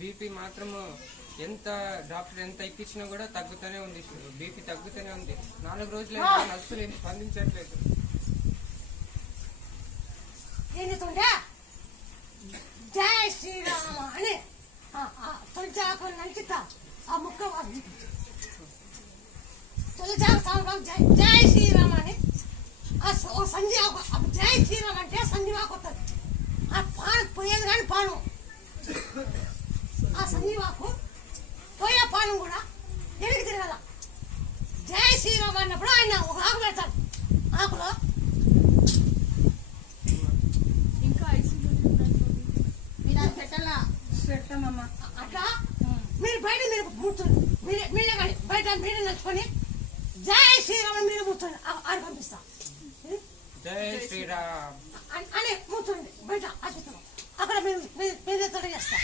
BP మాత్రం doctor ఎంత ఎక్కించినా కూడా తగ్గుతూనే ఉంది. బీపీ తగ్గుతూనే ఉంది. 4 రోజులు అస్సలు ఏం స్పందించట్లేదు. జై శ్రీరామ అని తొలిచాకు నంచుతా ఆ ముక్క తొలిచాకు జై శ్రీరామ అని సంజీవాకు జై శ్రీరామ్ అంటే సంజీవాకు వస్తుంది. ఆ పాను పోయేది కానీ పాను ఆ సంజీవాకు పోయే పానం కూడా ఎడికి తిరగల. జై శ్రీరామ్ అన్నప్పుడు ఆయన ఒక ఆకు పెడతాడు. ఆకులో పెట్టామమ్మా. అట్లా మీరు బయట మీరు కూర్చోండి. మీరే కానీ బయట మీరే నడుచుకొని జై శ్రీరామ్ మీరు కూర్చోండి. ఆడ పంపిస్తా జై శ్రీరామ్ అని కూర్చోండి బయట ఆశిస్తాం. అక్కడ మీరు చేస్తా.